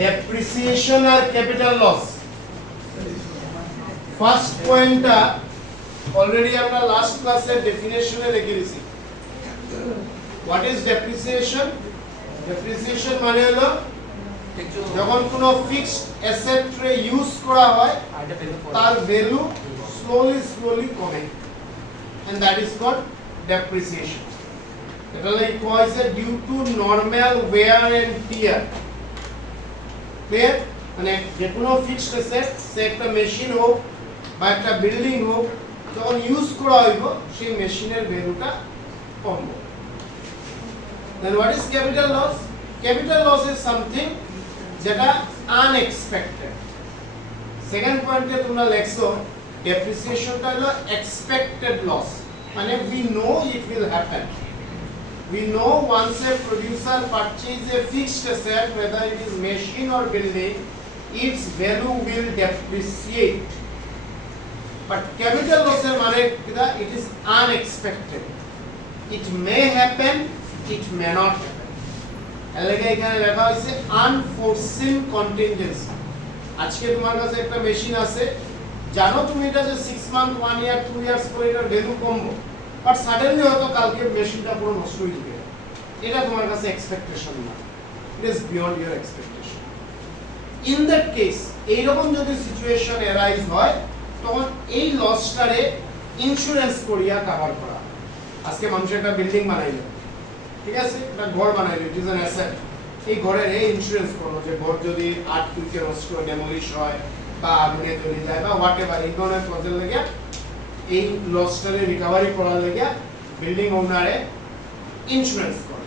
depreciation আর capital loss first point টা already আমরা last class এর definition এ লিখে দিয়েছি what is depreciation depreciation মানে হলো যখন কোনো ফিক্সড অ্যাসেট রে ইউজ করা হয় তার ভ্যালু slowly কমে and that is called depreciation এটা লাইক কয়েছে due to normal wear and tear clear মানে যে কোনো ফিক্সড অ্যাসেট সে একটা মেশিন হোক বা একটা বিল্ডিং হোক যখন ইউজ করা হইব সেই মেশিনের ভ্যালুটা কমবে then what is capital loss capital loss is something যেটা unexpected সেকেন্ড পয়েন্টে তোমরা লেখছো depreciationটা হলো expected loss মানে we know it will happen we know once a producer purchase a fixed asset whether it is machine or building its value will depreciate but capital loss এর মানে কিটা it is unexpected it may happen it may not happen এলাকা এখানে লেখা হয়েছে unforeseen contingency আজকে তোমার কাছে একটা মেশিন আছে জানো তুমি এটা যে 6 মান্থ 1 ইয়ার 2 ইয়ার্স পরে এটার ভ্যালু কমবে বাট সাডেনলি হয়তো কালকে মেশিনটা পুরো নষ্ট হয়ে যাবে এটা তোমার কাছে এক্সপেকটেশন না it is beyond your expectation in that case এই রকম যদি সিচুয়েশন অ্যারাইজ হয় তখন এই লসটারে ইন্স্যুরেন্স করিয়া কভার করা আজকে মানুষ একটা বিল্ডিং বানাইলো ঠিক আছে একটা ঘর বানাইলো ইট ইজ অ্যান অ্যাসেট এই ঘরের এই ইন্স্যুরেন্স করলো যে ঘর যদি আর্থকুইকে নষ্ট ডেমোলিশ হয় বা আগুনে জ্বলে যায় বা হোয়াটএভার এই ধরনের প্রজেক্ট লাগে এই লসটারে রিকভারি করার লাগে বিল্ডিং ওনারে ইন্স্যুরেন্স করে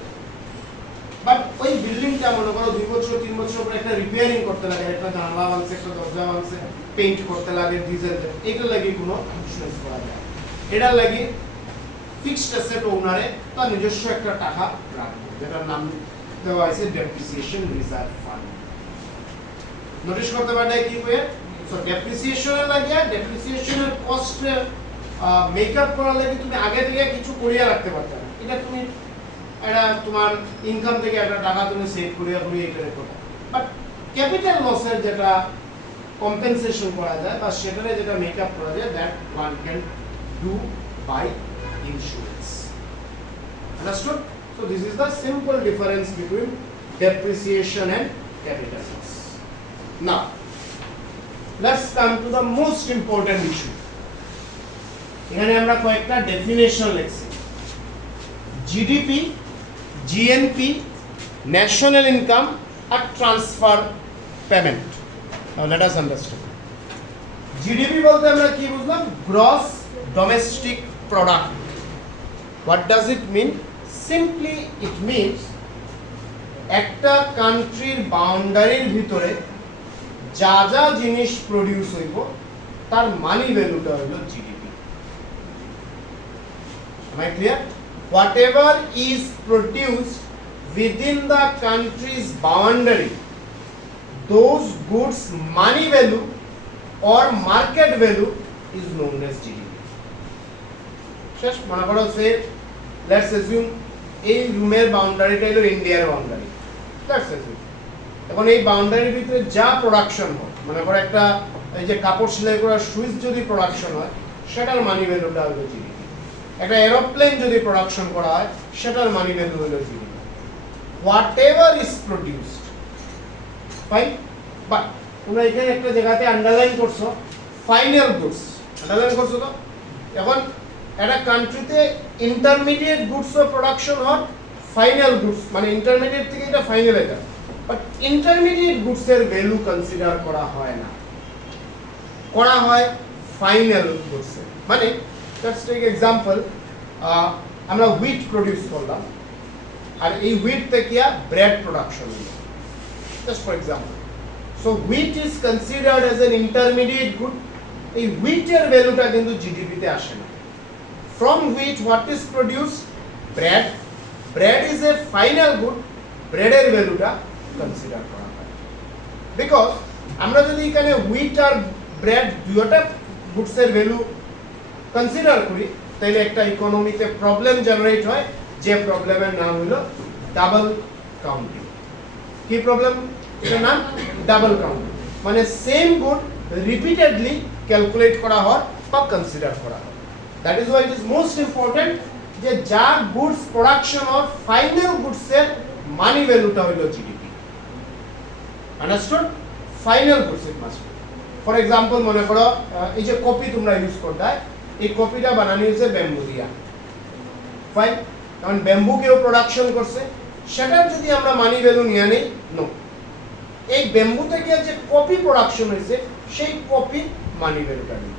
বাট ওই বিল্ডিংটা মনে করো 2 বছর 3 বছর পরে একটা রিপেয়ারিং করতে লাগে একটা জানলা ভাঙছে একটা দরজা ভাঙছে পেইন্ট করতে লাগে ডিজেল এগুলো লাগি কোনো ইন্স্যুরেন্স করা যায় এটার লাগি ফিক্সড অ্যাসেট ওনারে তার নিজস্ব একটা টাকা রাখবে যেটার নাম দেওয়া আছে ডেপ্রিসিয়েশন রিজার্ভ ফান্ড নোটিশ করতে পারলে কি কই সো ডেপ্রিসিয়েশন এর লাগিয়া ডেপ্রিসিয়েশন এর কস্ট মেকআপ করার লাগি তুমি আগে থেকে কিছু করিয়া রাখতে পারতে না এটা তুমি এটা তোমার ইনকাম থেকে একটা টাকা তুমি সেভ করিয়া তুমি এটা করতে বাট ক্যাপিটাল লসের যেটা কম্পেনসেশন করা যায় বা সেটারে যেটা মেকআপ করা যায় that one can do by insurance understood so this is the simple difference between depreciation and capital loss now let's come to the most important issue এখানে আমরা কয়েকটা ডেফিনেশন লিখছি জিডিপি জিএনপি ন্যাশনাল ইনকাম আর transfer payment now let us understand GDP বলতে আমরা কি বুঝলাম gross domestic product what does it mean simply it means একটা কান্ট্রির বাউন্ডারির ভিতরে যা যা জিনিস প্রোডিউস হইব তার মানি ভ্যালুটা হলো GDP am I clear whatever is produced within the country's boundary those goods money value or market value is known as GDP শেষ মনে করো সে লেটস অ্যাজিউম এই রুমের বাউন্ডারিটা হলো ইন্ডিয়ার বাউন্ডারি লেটস অ্যাজিউম এখন এই বাউন্ডারির ভিতরে যা প্রোডাকশন হয় মনে করো একটা এই যে কাপড় সেলাই করা সুইচ যদি প্রোডাকশন হয় সেটার মানি ভ্যালুটা হলো জিডিপি একটা এরোপ্লেন যদি প্রোডাকশন করা হয় সেটার মানি ভ্যালু হলো GDP whatever is produced fine but তোমরা এখানে একটা জায়গাতে আন্ডারলাইন করছো ফাইনাল গুডস আন্ডারলাইন করছো তো এখন একটা কান্ট্রিতে ইন্টারমিডিয়েট গুডস অফ প্রোডাকশন হয় ফাইনাল গুডস মানে ইন্টারমিডিয়েট থেকে এটা ফাইনাল এটা বাট ইন্টারমিডিয়েট গুডস এর ভ্যালু কনসিডার করা হয় না করা হয় ফাইনাল গুডস মানে লেটস টেক এক্সাম্পল আমরা হুইট প্রোডিউস করলাম আর এই হুইট থেকে ব্রেড প্রোডাকশন হলো just for example so wheat is considered as an intermediate good এই হুইটের ভ্যালুটা কিন্তু জিডিপিতে আসে না from wheat what is produced bread bread is a final good bread এর ভ্যালুটা কনসিডার করা হয় বিকজ আমরা যদি এখানে হুইট আর ব্রেড দুটোটা গুডস এর ভ্যালু কনসিডার করি তাহলে একটা ইকোনমিতে প্রবলেম জেনারেট হয় যে প্রবলেমের নাম হলো ডাবল কাউন্টিং কি প্রবলেম? এটা নাম ডাবল কাউন্ট, মানে সেম গুড রিপিটেডলি ক্যালকুলেট করা হয় বা কনসিডার করা হয়। That is why it is most important যে যা goods production of final goods এর মানি ভ্যালুটা হলো GDP. Understood? Final goods it must be. For example মনে করো এই যে কপি তোমরা ইউজ করতে, এই কপিটা বানানো হয়েছে ব্যাম্বু দিয়া, ফাইন, কারণ ব্যাম্বু কেউ প্রোডাকশন করছে, সেটার যদি আমরা মানি ভ্যালু নিয়ে নেই, নো, এই ব্যাম্বু থেকে যে কপি প্রোডাকশন হয়েছে সেই কপি মানি ভ্যালুটা নেই।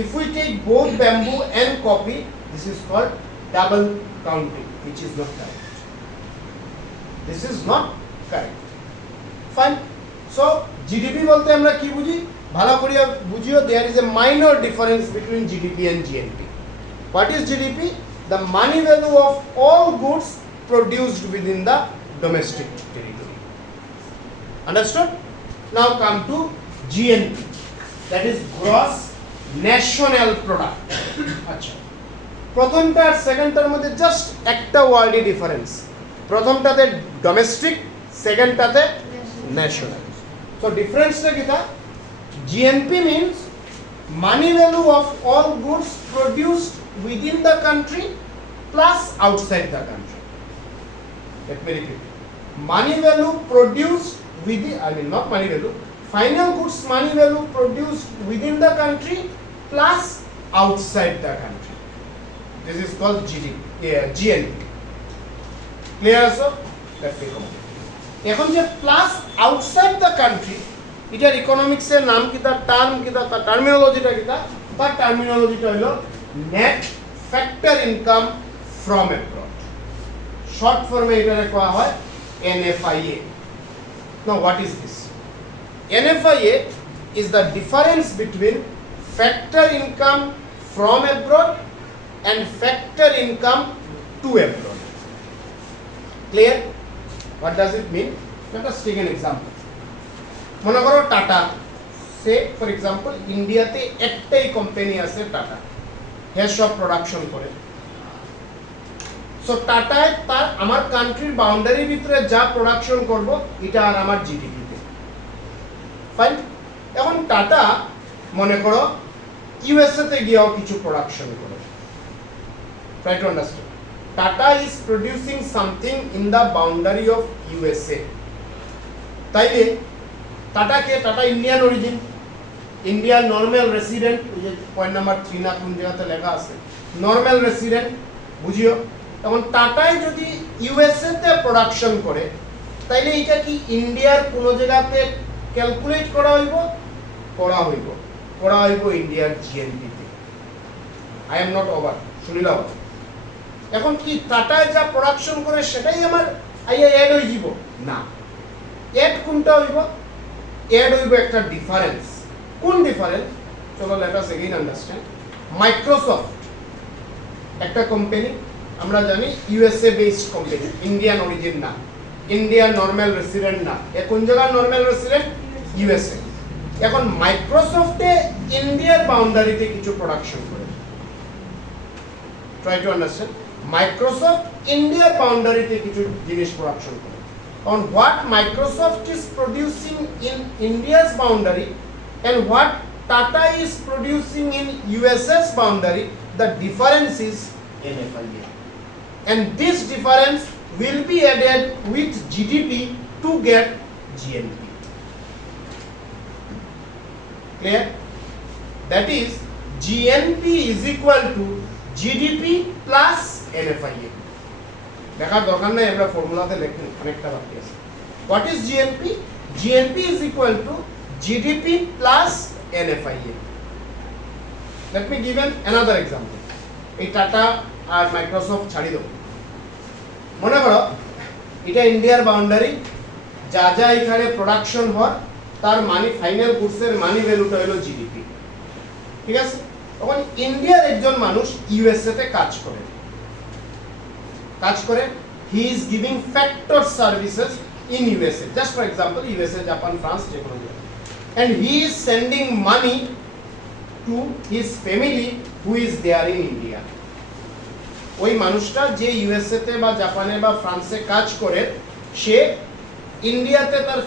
If we take both bamboo and copy, this is called double counting, which is not correct. This is not correct. Fine. So GDP বলতে আমরা কি বুঝি? ভালো করে বুঝিও, there is a minor difference between GDP and GNP. What is GDP? The money value of all goods produced within the domestic territory. Understood? Now come to GNP, that is gross national product. আচ্ছা, প্রথমটা আর সেকেন্ডটার মধ্যে just একটা ওয়ার্ডই difference, প্রথমটাতে domestic, সেকেন্ডটাতে national. So ডিফারেন্সটা কিটা? GNP means money value of all goods produced within the country plus outside the country. Let me repeat, money value produced within, I mean not money value, final goods money value produced within the country plus outside the country. This is called GNP. Clear also? Let me come. এখন যে plus outside the country, এটার economics এর নাম কি, তার term কি, তার টার্মিনোলজিটা কি, তার টার্মিনোলজিটা হলো net factor income from abroad. Short ফর্মে এটাকে কোয়া হয় NFIA. Now what is this? NFIA is the difference between factor income from abroad and factor income to abroad. Clear? What does it mean? Let us take an example. মনে করো tata, say for example ইন্ডিয়াতে একটাই company আছে tata, হে সব production করে। So টাটায় তার আমার কান্ট্রির বাউন্ডারির ভিতরে যা প্রোডাকশন করব এটা আর আমার জিডিপিতে, ফাইন। এখন টাটা মনে করো ইউএসএ তে গিয়েও কিছু প্রোডাকশন করে, try to understand. Tata is producing something in the boundary of USA, তাইলে টাটা কে? টাটা ইন্ডিয়ান অরিজিন, ইন্ডিয়ার নর্মাল রেসিডেন্ট, ওই যে পয়েন্ট নাম্বার 3 না কোন জায়গাতে লেখা আছে নর্মাল রেসিডেন্ট, বুঝিও। তখন টাটায় যদি ইউএসএ তে প্রোডাকশন করে, তাইলে এটা কি ইন্ডিয়ার কোন জায়গাতে ক্যালকুলেট করা হইব? করা হইব ইন্ডিয়ার জিএনপি তে। আই এম নট ওভার, শুনিলাম। এখন কি টাটায় যা প্রোডাকশন করে সেটাই আমার আইয়া অ্যাড হয়ে যাব? না, অ্যাড কোনটা হইব? অ্যাড হইব একটা ডিফারেন্স। কোন ডিফারেন্স? চলো let us again understand. Microsoft একটা কোম্পানি, আমরা জানি USA based company, Indian origin না, ইন্ডিয়ার নর্মাল রেসিডেন্ট না, এ কোন জায়গার নর্মাল রেসিডেন্ট? ইউএসএ। এখন মাইক্রোসফটে ইন্ডিয়ার বাউন্ডারিতে কিছু প্রোডাকশন করে, ট্রাই টু আন্ডারস্ট্যান্ড। মাইক্রোসফট ইন্ডিয়ার বাউন্ডারিতে কিছু জিনিস প্রোডাকশন করে। On what Microsoft is producing in India's boundary and what Tata is producing in US's boundary, the difference is NFIA. And this difference will be added with GDP to get GNP. Clear? That is GNP is equal to GDP plus NFIA. দেখার দরকার নাই, আমরা ফর্মুলাতে লিখি, অনেকটা বাকি আছে। What is GNP? GNP is equal to GDP plus NFIA. Let me give another example. এই টাটা আর মাইক্রোসফট ছাড়ি দাও, মনে করো এটা ইন্ডিয়ার বাউন্ডারি, যা যা এখানে প্রোডাকশন হয় তার মানি, ফাইনাল গুডসের মানি ভ্যালুটা হলো জিডিপি, ঠিক আছে? তখন ইন্ডিয়ার একজন মানুষ ইউএসএ তে কাজ করে, he is giving factor services in USA, just for example USA, Japan, France, and he is sending money to his family who is there in India. ওই মানুষটা যে ইউএসএ তে বা জাপানে বা ফ্রান্সে কাজ করে, সে ইন্ডিয়াতে তার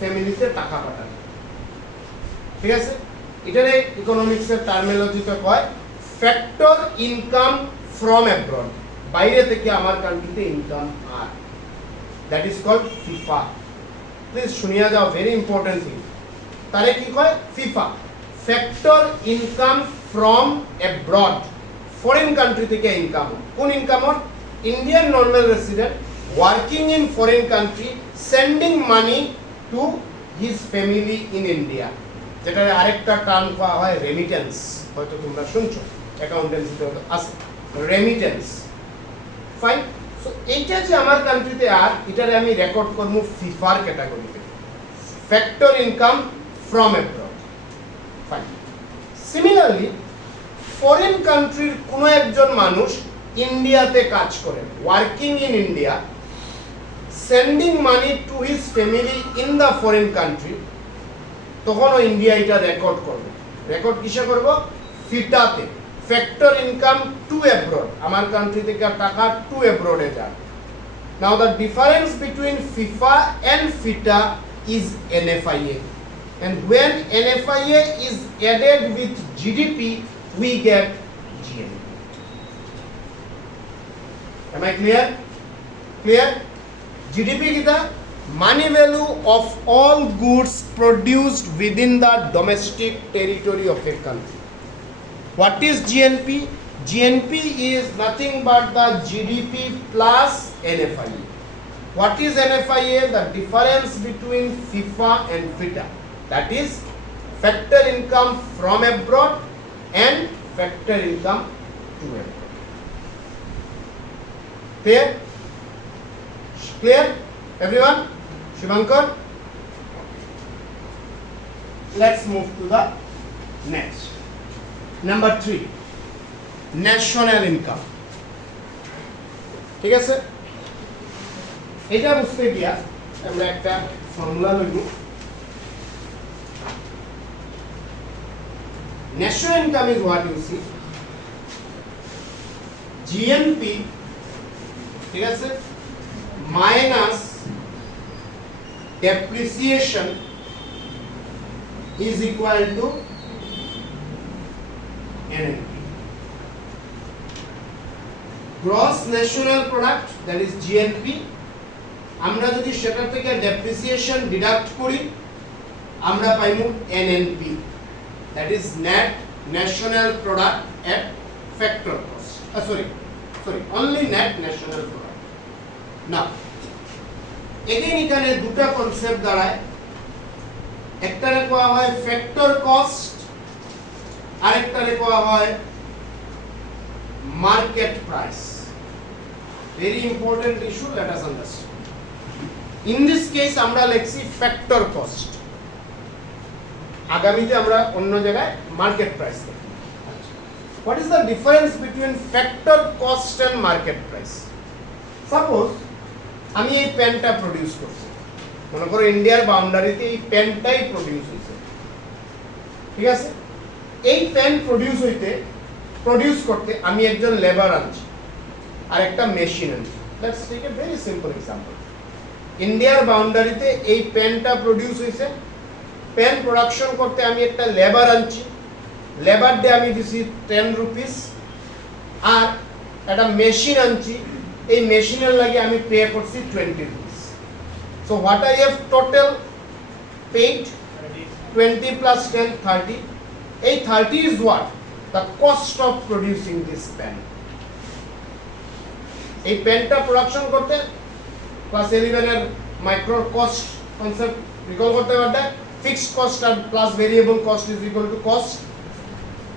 ফ্যামিলিতে টাকা পাঠায়, ঠিক আছে? এটারে ইকোনমিক্সের টার্মিনোলজিতে কয় ফ্যাক্টর ইনকাম ফ্রম অ্যাব্রড, বাইরে থেকে আমার কান্ট্রিতে ইনকাম আর, that is called FIFA. Please শুনিয়া যাও, ভেরি ইম্পর্টেন্ট থিং। তারে কি কয়? FIFA, factor income from abroad, foreign country থেকে ইনকাম। কোন income? Indian normal resident working in foreign country sending money to his family in India, যেটা আরেকটা term করা হয় রেমিটেন্স, হয়তো তোমরা শুনছো, অ্যাকাউন্টেন্সিতে আছে রেমিটেন্স। ফাইন। সো এইটা যে আমার কান্ট্রিতে আর, এটারে আমি রেকর্ড করব ফিফার ক্যাটাগরিতে, factor income from abroad. Fine. Similarly foreign কান্ট্রির কোনো একজন মানুষ ইন্ডিয়াতে কাজ করেন, working in India, sending money to his family in the foreign country, তখনও ইন্ডিয়া এটা রেকর্ড করবে। রেকর্ড কিসে করব? ফিটাতে, ফ্যাক্টর ইনকাম টু অ্যাব্রড, আমার কান্ট্রি থেকে টাকা টু অ্যাব্রডে যায়। Now the difference between FIFA and FITA is NFIA, and when NFIA is added with GDP we get GNP. Am I clear? Clear? GDP kita money value of all goods produced within the domestic territory of a country. What is GNP? GNP is nothing but the GDP plus NFIA. What is NFIA? The difference between FIFA and FITA. That is factor income from abroad and factor income to abroad. Clear? Clear? Everyone? Shivankar? Let's move to the next. Number 3. National income. ঠিক আছে? এটা বুঝতে গিয়া আমরা একটা formula লইব। National income is what you see. GNP, ঠিক আছে, minus depreciation is equal to NNP. Gross national product, that is GNP, আমরা যদি সেটা থেকে ডেপ্রিসিয়েশন ডিডাক্ট করি আমরা পাইমু NNP, that is net national product at factor cost. Sorry, only net national product. Now again এখানে দুটো কনসেপ্ট দাঁড়ায়, একটারে কোয়া হয় ফ্যাক্টর কস্ট, আরেকটারে কোয়া হয় market price. Very important issue, let us understand. In this case আমরা লিখছি ফ্যাক্টর কস্ট, আগামীতে আমরা অন্য জায়গায় মার্কেট প্রাইস লিখব। What is the difference between factor cost and market price? Suppose আমি এই পেনটা প্রডিউস করছি, মনে করো ইন্ডিয়ার বাউন্ডারিতে এই পেনটাই প্রডিউস হয়েছে, ঠিক আছে? এই পেন প্রডিউস করতে আমি একজন লেবার আনছি আর একটা মেশিন আনছি। Let's take a very simple example. ইন্ডিয়ার বাউন্ডারিতে এই পেনটা প্রডিউস হয়েছে, পেন প্রোডাকশন করতে আমি একটা লেবার আনছি, লেবার ডে আমি দিছি 10 রুপিস, আর একটা মেশিন আনছি, এই মেশিনের লাগে আমি পে করছি 20 rupees. So what I have total paid 20 plus 10 30. এই 30 is what? The cost of producing this pen. এই পেনটা প্রোডাকশন করতে ক্লাস 11 এর মাইক্রো কস্ট কনসেপ্ট রিকল করতে পারতে, ফিক্সড কস্ট আর plus variable cost is equal to cost.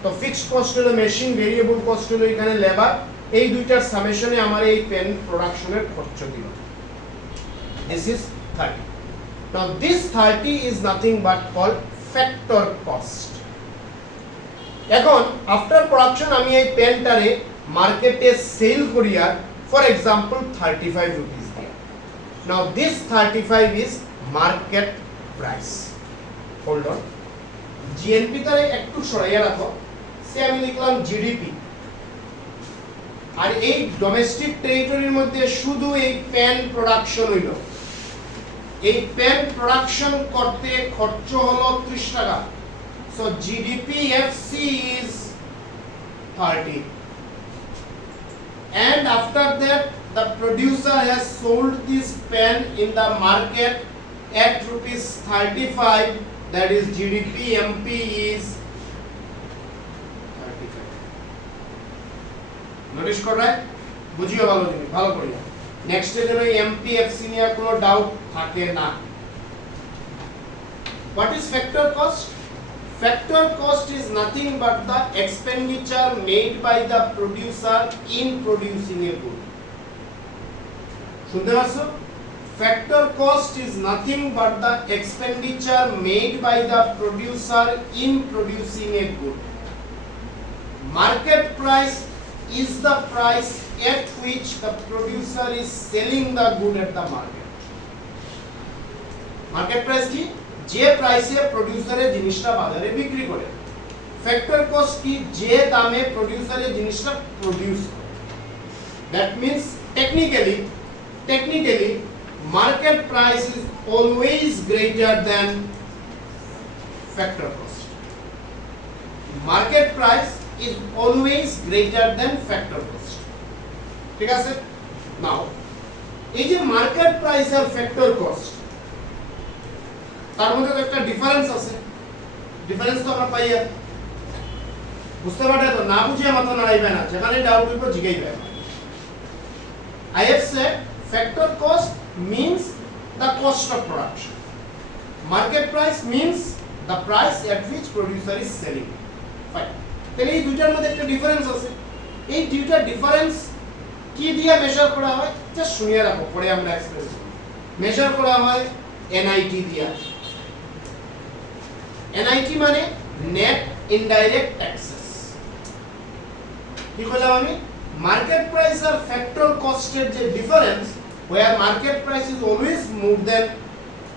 তো fixed cost হলো মেশিন, ভেরিয়েবল কস্ট হলো এখানে লেবার, এই দুইটার সামেশনে আমার এই পেন প্রোডাকশনের খরচ দিল। This is 30. Now this 30 is nothing but called factor cost. এখন আফটার প্রোডাকশন আমি এই পেনটারে মার্কেটে সেল করিয়া ফর এক্সাম্পল 35 রুপিস দিয়ে। Now this 35 is market price. Hold on. GNP তারে একটু সরাইয়া রাখো, সে আমি লিখলাম জিডিপি, আর এই ডোমেস্টিক টেরিটরির মধ্যে শুধু এই পেন প্রোডাকশন হইল, এই পেন প্রোডাকশন করতে খরচ হলো 30 টাকা so GDP FC is 30 and after that the producer has sold this pen in the market at rupees 35 that is GDP MP is 35 notice করে বুঝিও ভালো জিনিস ভালো করিয়া নেক্সট এর এই এমপি এফসি নিয়ে কোনো ডাউট থাকে না what is factor cost factor cost is nothing but the expenditure made by the producer in producing a good শুনতে পাচ্ছো factor cost is nothing but the expenditure made by the producer in producing a good market price is the price at which the producer is selling the good at the market market price কি যে প্রাইসে প্রোডিউসারে জিনিসটা বাজারে বিক্রি করে factor cost কি যে দামে প্রোডিউসারে জিনিসটা প্রোডিউস করে that means technically market price is always greater than factor cost market price is always greater than factor cost ঠিক আছে নাও এই যে মার্কেট প্রাইস আর ফ্যাক্টর কস্ট তার মধ্যে তো একটা ডিফারেন্স আছে ডিফারেন্স তো আমরা পাই আর বুঝতে পারলে তো না বুঝে মাথা নাড়াইবে না যেখানে ডাউট হইব জিগাইবে I have said factor cost means the cost of production market price means the price at which producer is selling fine তাহলে এই দুইটার মধ্যে একটা ডিফারেন্স আছে এই দুইটা ডিফারেন্স কি দিয়ে মেজার করা হয় জাস্ট শুনিয়ে রাখো পরে আমরা এক্সপ্লেইন করব মেজার করা হয় এনআইটি দিয়া এনআইটি মানে নেট ইনডাইরেক্ট ট্যাক্সেস কি বললাম আমি মার্কেট প্রাইস আর ফ্যাক্টর কস্টের যে difference where market price is always more than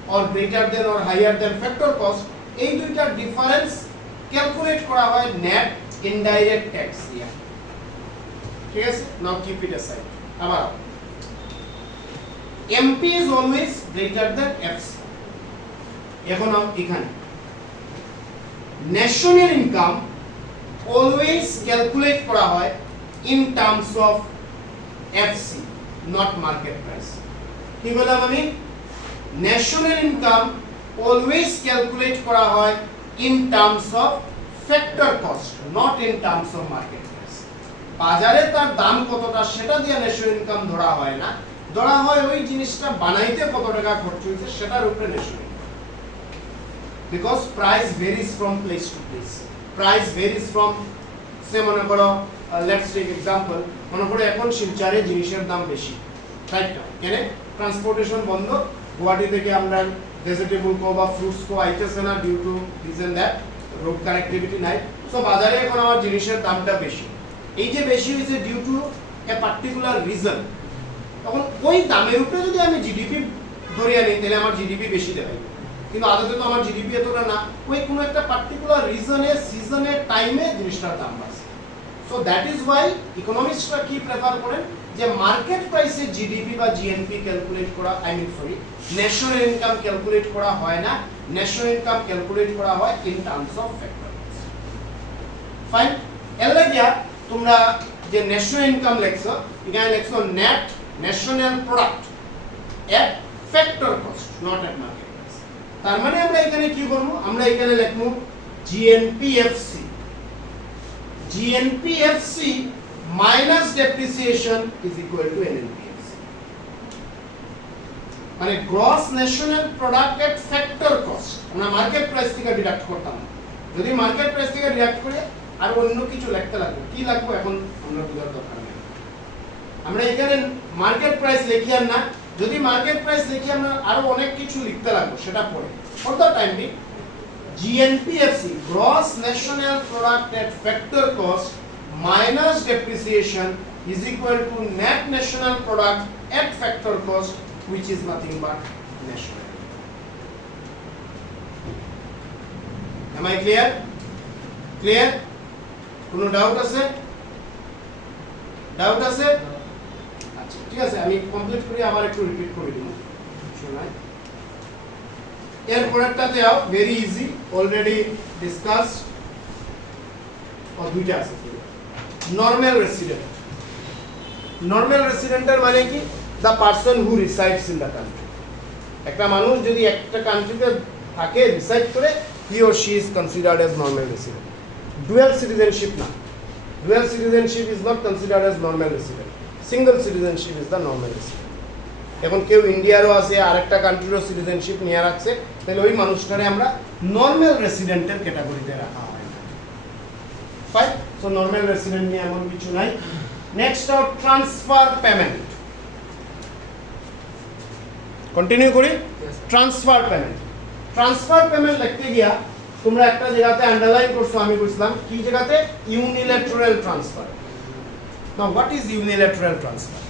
or greater than or higher than factor cost এই দুইটা ডিফারেন্স ক্যালকুলেট করা হয় নেট ইনডাইরেক্ট ট্যাক্স দিয়া ঠিক আছে নাও কিপ ইট অ্যাসাইড আবার MP is always greater than FC এখন এখানে ন্যাশনাল ইনকাম অলওয়েজ ক্যালকুলেট করা হয় in terms of FC not market price কি বললাম আমি ন্যাশনাল ইনকাম অলওয়েজ ক্যালকুলেট করা হয় in terms of factor cost not in terms of market price বাজারে তার দাম কতটা সেটা দিয়ে ন্যাশনাল ইনকাম ধরা হয় না ধরা হয় ওই জিনিসটা বানাইতে কত টাকা খরচ হয়েছে সেটার উপরে national income because price varies from place to place price varies from say মনে করো let's take example মনে করো এখন শিলচরে জিনিসের দাম বেশি রাইট না কেন ট্রান্সপোর্টেশন বন্ধ গুয়াহাটি থেকে আমরা ভেজিটেবল কো বা ফ্রুটস কো আইতেছে না due to this and that road connectivity নাই সো বাজারে এখন আমার জিনিসের দামটা বেশি এই যে বেশি হয়েছে due to a particular reason তখন ওই দামের উপরে যদি আমি জিডিপি ধরে আনি তাহলে আমার জিডিপি বেশি দেবে কিন্তু আদতে তো আমার জিডিপি এতটা না ওই কোনো একটা পার্টিকুলার রিজনে সিজনে টাইমে জিনিসটার দাম বাড়ছে সো দ্যাট ইজ ওয়াই ইকোনমিস্টরা কি প্রেফার করেন যে মার্কেট প্রাইসে জিডিপি বা জিএনপি ক্যালকুলেট করা ন্যাশনাল ইনকাম ক্যালকুলেট করা হয় না ন্যাশনাল ইনকাম ক্যালকুলেট করা হয় in terms of factor fine এর লাগিয়া তোমরা যে ন্যাশনাল ইনকাম লেখছো এখানে লেখছো net national product at factor cost not at market price তার মানে আমরা এখানে কি করব আমরা এখানে লিখব GNPFC GNPFC minus depreciation is equal to NNPFC মানে gross national product at factor cost আমরা মার্কেট প্রাইস থেকে ডিডাক্ট করতাম যদি মার্কেট প্রাইস থেকে ডিডাক্ট করে আর অন্য কিছু লিখতে লাগবে কি লাগবে এখন আমরা বোঝার দরকার নেই আমরা এখানে মার্কেট প্রাইস লিখি আর না যদি মার্কেট প্রাইস লিখি আমরা আরো অনেক কিছু লিখতে লাগবে সেটা পরে for the time being GNPFC gross national product at factor cost minus depreciation is equal to net national product at factor cost which is nothing but national. Am I clear? Clear? কোনো doubt আছে? Doubt আছে? আচ্ছা ঠিক আছে আমি complete করি আবার একটু রিপিট করে দিই শোনাই এর পরেরটাতে আও ভেরি ইজি অলরেডি ডিসকাসড দুইটা আছে নরমাল রেসিডেন্ট নরমাল রেসিডেন্টের মানে কি the person who resides in the country একটা মানুষ যদি একটা কান্ট্রিতে থাকে রিসাইড করে he or she is considered as normal resident dual citizenship না dual citizenship is not considered as normal resident single citizenship is the normal resident এখন কেউ ইন্ডিয়ারও আছে আরেকটা কান্ট্রিরও সিটিজেনশিপ নিয়ে রাখছে তাহলে ওই মানুষটারে আমরা নরমাল রেসিডেন্টের ক্যাটাগরিতে রাখা হয় না ফাইন সো নরমাল রেসিডেন্ট নিয়ে এমন কিছু নাই next out transfer payment continue করি ট্রান্সফার পেমেন্ট লিখতে গিয়া তোমরা একটা জায়গাতে আন্ডারলাইন করছো আমি বুঝলাম কি জায়গাতে unilateral transfer now what is unilateral transfer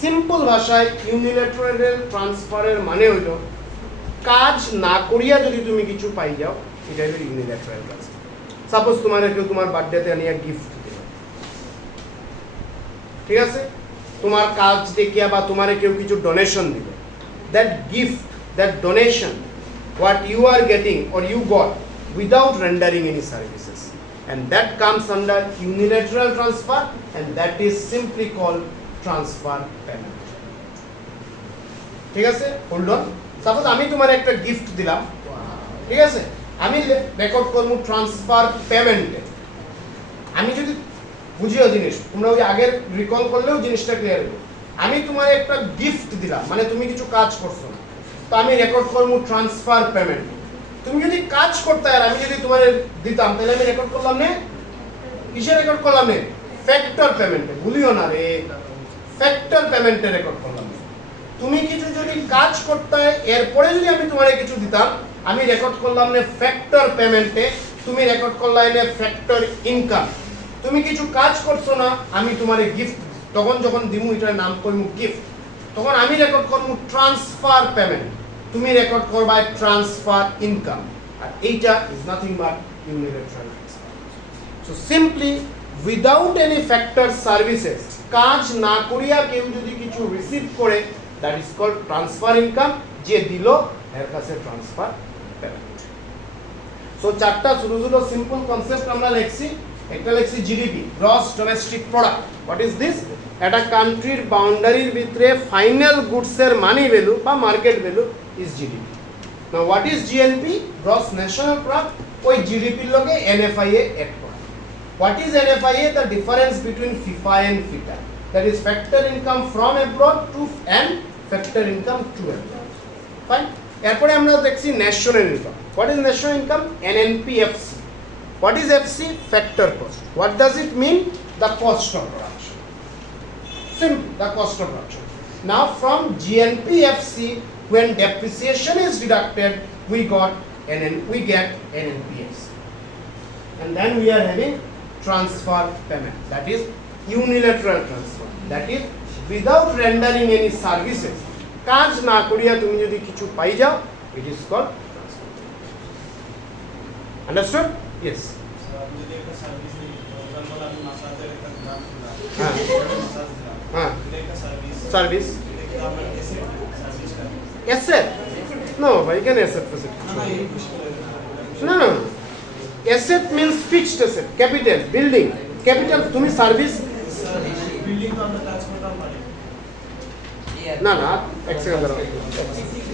simple ভাষায় ইউনিল্যাটারাল ট্রান্সফারের মানে হইল কাজ না করিয়া যদি তুমি কিছু পাই যাও এটা হলো ইউনিল্যাটারাল ট্রান্সফার সাপোজ তোমার কেউ তোমার বার্থডেতে নিয়ে গিফট দিল ঠিক আছে তোমার কাজ দেখিয়া বা তোমারে কেউ কিছু ডোনেশন দিল that gift that donation what you are getting or you got without rendering any services and that comes under unilateral transfer and that is simply called transfer payment ঠিক আছে হোল্ড অন সাপোজ আমি তোমার একটা gift দিলাম ঠিক আছে আমি record করব ট্রান্সফার পেমেন্টে আমি যদি বুঝিও জিনিস তোমরা ওই আগের রিকল করলেও জিনিসটা ক্লিয়ার হবে আমি তোমার একটা গিফট দিলাম মানে তুমি কিছু কাজ করছো না তো আমি রেকর্ড করবো ট্রান্সফার পেমেন্ট তুমি যদি কাজ করতে আর আমি যদি তোমার দিতাম তাহলে আমি রেকর্ড করলাম না কিসে রেকর্ড করলাম না ফ্যাক্টর পেমেন্টে ভুলিও না রে ফ্যাক্টর পেমেন্টে রেকর্ড করলাম তুমি কিছু যদি কাজ করতে এরপরে যদি আমি তোমারে কিছু দিতাম আমি রেকর্ড করলাম না ফ্যাক্টর পেমেন্টে তুমি রেকর্ড করলাম না ফ্যাক্টর ইনকাম তুমি কিছু কাজ করছো না আমি তোমারে গিফট তখন যখন দিমু এটার নাম করবো গিফট তখন আমি রেকর্ড করবো ট্রান্সফার পেমেন্ট তুমি রেকর্ড করবা ট্রান্সফার ইনকাম আর এইটা is nothing but unilateral transfer so simply without any factor services কাজ না করিয়া কেউ যদি কিছু রিসিভ করে that is called transfer income যে দিল এর কাছে ট্রান্সফার পেমেন্ট সো চারটা ছোট ছোট সিম্পল কনসেপ্ট আমরা লিখছি একটা লিখছি GDP gross domestic product what is this একটা কান্ট্রির বাউন্ডারির ভিতরে ফাইনাল গুডসের মানি ভ্যালু বা market value is GDP now what is GNP gross national product ওই জিডিপির লগে এনএফআইএ এড করা what is NFIA the difference between FIFA and FITA that is factor income from abroad to and factor income to abroad fine এরপরে আমরা দেখছি national income what is national income NNPFC what is FC factor cost what does it mean the cost of production simple the cost of production now from GNPFC when depreciation is deducted we get NNPFC and then we are having transfer payment that is unilateral transfer that is without rendering any services কাজ না করিয়া তুমি যদি কিছু পাই যাও it is called transfer understood yes service asset no I can asset no asset means fixed asset capital building capital তুমি service building তো আমরা কাজ করতাম পারি না এক সেকেন্ড দাঁড়াও